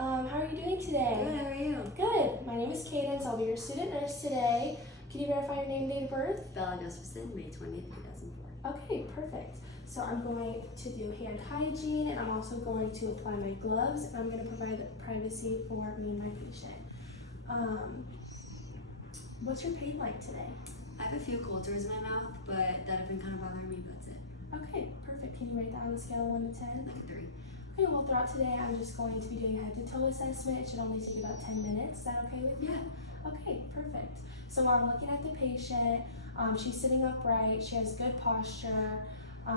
How are you doing today? Good, how are you? Good. My name is Cadence. I'll be your student nurse today. Can you verify your name, date of birth? Bella Gustafson, May 20th, 2004. Okay, perfect. So I'm going to do hand hygiene, and I'm also going to apply my gloves, and I'm going to provide privacy for me and my patient. What's your pain like today? I have a few cold sores in my mouth, but that have been kind of bothering me, but that's it. Okay, perfect. Can you rate that on a scale of 1 to 10? Like a 3. Okay, well throughout today I'm just going to be doing a head to toe assessment. It should only take about 10 minutes. Is that okay with you? Yeah. Okay, perfect. So while I'm looking at the patient, she's sitting upright, she has good posture,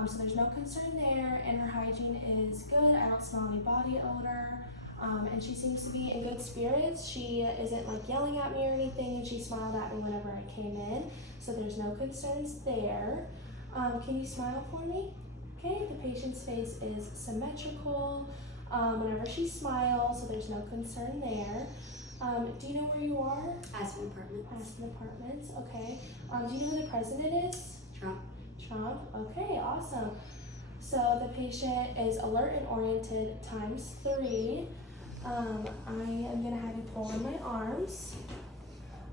so there's no concern there, and her hygiene is good. I don't smell any body odor, and she seems to be in good spirits. She isn't like yelling at me or anything, and she smiled at me whenever I came in, so there's no concerns there. Can you smile for me? Okay, the patient's face is symmetrical whenever she smiles, so there's no concern there. Do you know where you are? Aspen Apartments. Aspen Apartments, okay. Do you know who the president is? Trump. Trump, okay, awesome. So the patient is alert and oriented times 3. I am gonna have you pull on my arms.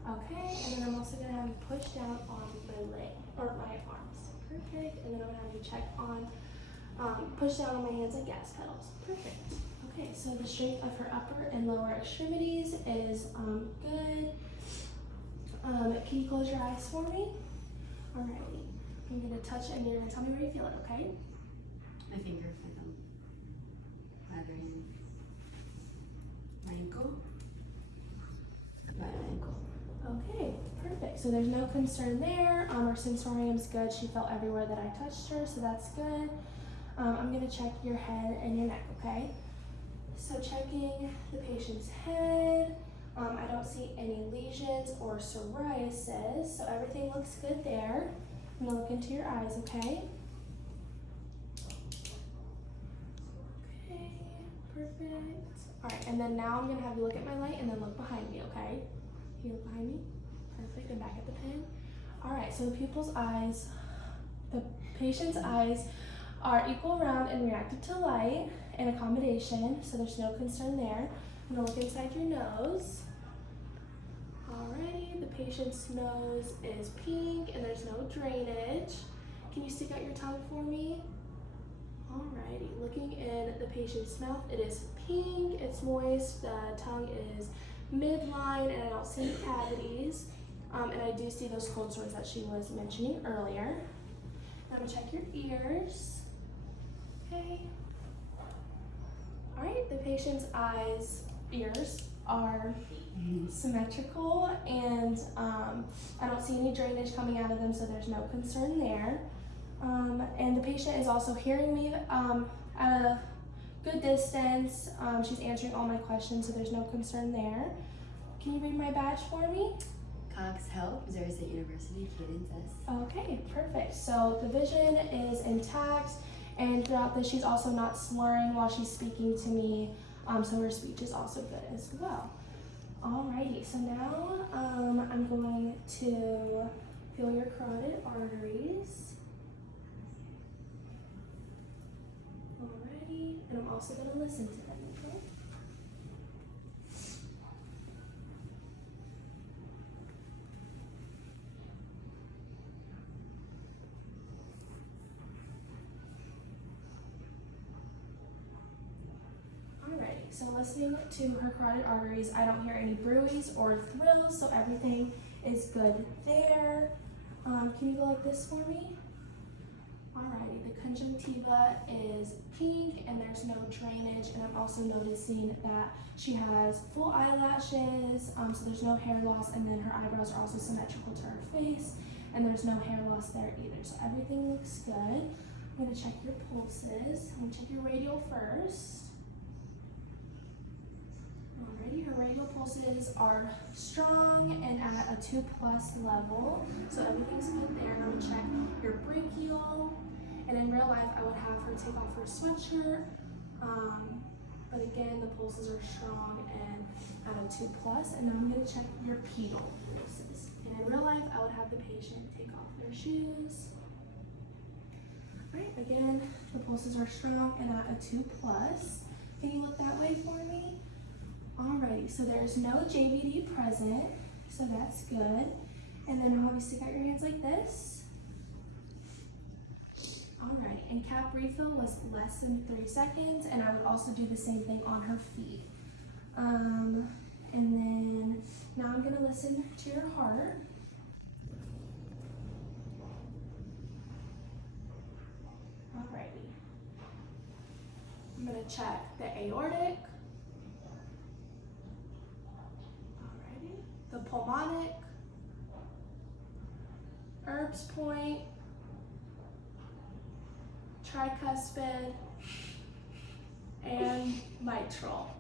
Okay, and then I'm also gonna have you push down on my leg, or my arms. Perfect, and then I'm gonna have you check on, push down on my hands and gas pedals. Perfect. Okay, so the strength of her upper and lower extremities is good. Can you close your eyes for me? Alrighty. I'm gonna touch it and you're gonna tell me where you feel it, okay? My finger, like I'm lathering my ankle. My ankle. Okay, perfect. So there's no concern there. Her sensorium's good. She felt everywhere that I touched her, so that's good. I'm gonna check your head and your neck, okay? So checking the patient's head. I don't see any lesions or psoriasis, so everything looks good there. I'm gonna look into your eyes, okay? Okay, perfect. All right, and then now I'm gonna have you look at my light and then look behind me, okay? Can you look behind me? Perfect, and back at the pen. All right, so the patient's eyes are equal, round, and reactive to light and accommodation, so there's no concern there. I'm gonna look inside your nose. Alrighty, the patient's nose is pink and there's no drainage. Can you stick out your tongue for me? Alrighty, looking in the patient's mouth, it is pink, it's moist, the tongue is midline, and I don't see any cavities. And I do see those cold sores that she was mentioning earlier. Now I'm gonna check your ears. Okay. Alright, the patient's ears are symmetrical, and I don't see any drainage coming out of them, so there's no concern there. And the patient is also hearing me at a good distance. She's answering all my questions, so there's no concern there. Can you read my badge for me? Cox Health, Missouri State University, Cadence Head. Okay, perfect. So the vision is intact, and throughout this, she's also not slurring while she's speaking to me, so her speech is also good as well. Alrighty, so now I'm going to feel your carotid arteries. Alrighty, and I'm also going to listen to them, okay? Alrighty, so listening to her carotid arteries, I don't hear any bruits or thrills, so everything is good there. Can you go like this for me? Alrighty, the conjunctiva is pink and there's no drainage, and I'm also noticing that she has full eyelashes, so there's no hair loss, and then her eyebrows are also symmetrical to her face, and there's no hair loss there either, so everything looks good. I'm going to check your pulses. I'm going to check your radial first. Alrighty, her radial pulses are strong and at a 2+ level, so everything's good there. And I'm going to check your brachial, and in real life I would have her take off her sweatshirt, but again the pulses are strong and at a 2+, and then I'm going to check your pedal pulses, and in real life I would have the patient take off their shoes. Alright, again the pulses are strong and at a 2+. Can you look that way for me? Alrighty, so there's no JVD present, so that's good. And then obviously got your hands like this. Alrighty, and cap refill was less than 3 seconds, and I would also do the same thing on her feet. And then now I'm gonna listen to your heart. Alrighty. I'm gonna check the aortic. Alrighty. The pulmonic. Herbs point. Tricuspid. And mitral.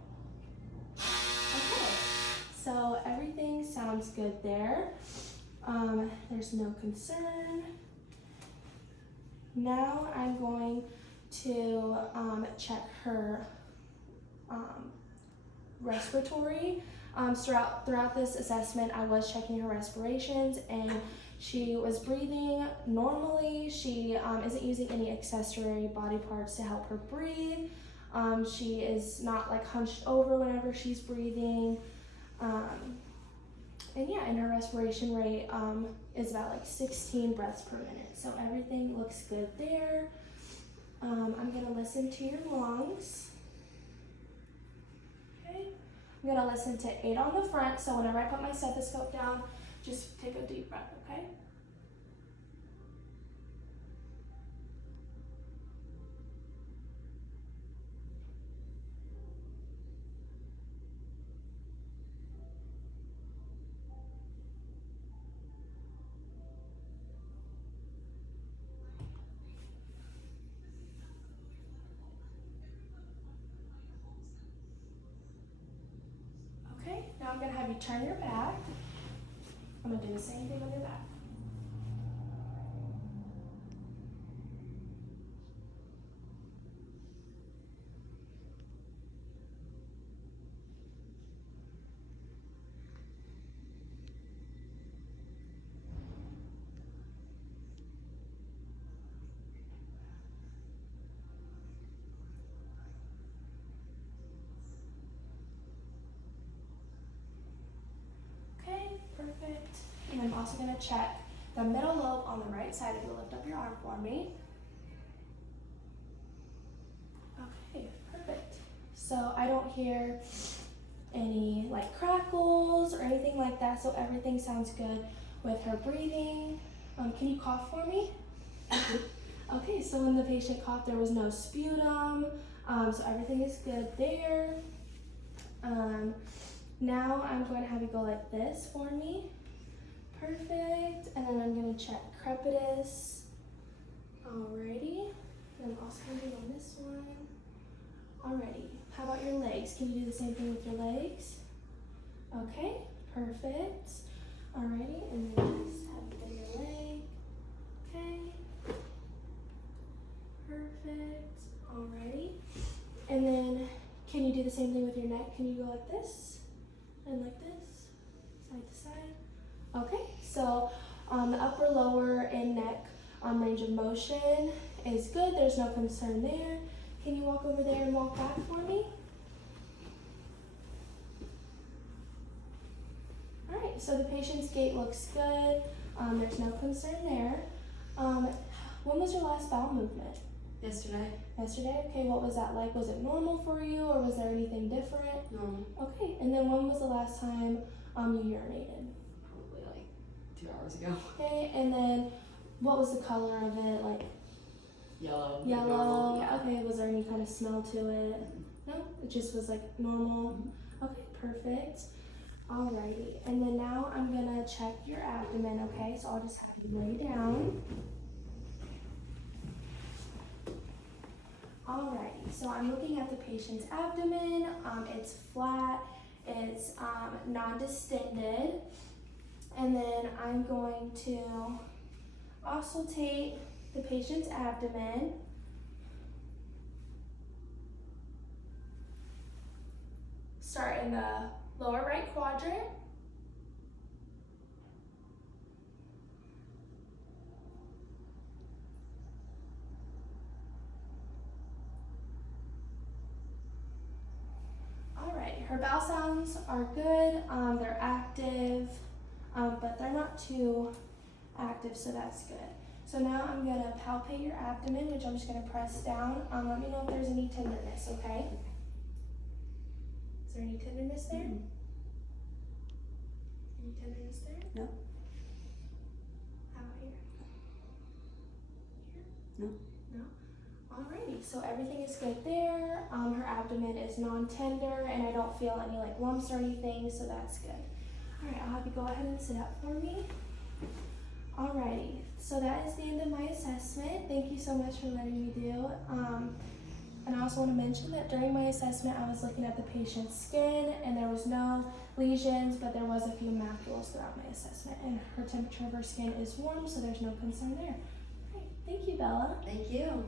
Okay. So everything sounds good there. There's no concern. Now I'm going to check her respiratory. Throughout this assessment, I was checking her respirations, and she was breathing normally. She isn't using any accessory body parts to help her breathe. She is not like hunched over whenever she's breathing. And yeah, and her respiration rate is about like 16 breaths per minute. So everything looks good there. I'm gonna listen to your lungs. Okay. I'm gonna listen to 8 on the front. So whenever I put my stethoscope down, just take a deep breath, okay? Okay, now I'm gonna have you turn your back. I'm gonna do the same thing on your back. Okay, perfect. And I'm also gonna check the middle lobe on the right side. If you lift up your arm for me. Okay, perfect. So I don't hear any like crackles or anything like that, so everything sounds good with her breathing. Can you cough for me? Okay, so when the patient coughed, there was no sputum, so everything is good there. Now I'm going to have you go like this for me. Perfect, and then I'm going to check crepitus. Alrighty, and I'm also going to do on this one. Alrighty, how about your legs? Can you do the same thing with your legs? Okay, perfect. Alrighty, and then just have you bend your leg. Okay, perfect. Alrighty, and then can you do the same thing with your neck? Can you go like this and like this, side to side? Okay, so the upper, lower, and neck range of motion is good. There's no concern there. Can you walk over there and walk back for me? All right, so the patient's gait looks good. There's no concern there. When was your last bowel movement? Yesterday. Yesterday? Okay, what was that like? Was it normal for you, or was there anything different? Normal. Okay, and then when was the last time you urinated? Probably like 2 hours ago. Okay, and then what was the color of it? Like Yellow. yellow? Normal, yeah. Okay, was there any kind of smell to it? No, it just was like normal. Okay, perfect. Alrighty, and then now I'm gonna check your abdomen, okay? So I'll just have you lay down. Alrighty, so I'm looking at the patient's abdomen. It's flat, it's non-distended. And then I'm going to auscultate the patient's abdomen. Start in the lower right quadrant. Alright, Her bowel sounds are good. They're active, but they're not too active, so that's good. So now I'm gonna palpate your abdomen, which I'm just gonna press down. Let me know if there's any tenderness, okay? Is there any tenderness there? Mm-hmm. Any tenderness there? No. How about here? Here? No. No? Alrighty, so everything is good there. Her abdomen is non-tender and I don't feel any like lumps or anything, so that's good. Alright, I'll have you go ahead and sit up for me. Alrighty, so that is the end of my assessment. Thank you so much for letting me do. And I also want to mention that during my assessment, I was looking at the patient's skin and there was no lesions, but there was a few macules throughout my assessment. And her temperature of her skin is warm, so there's no concern there. Alright, thank you, Bella. Thank you.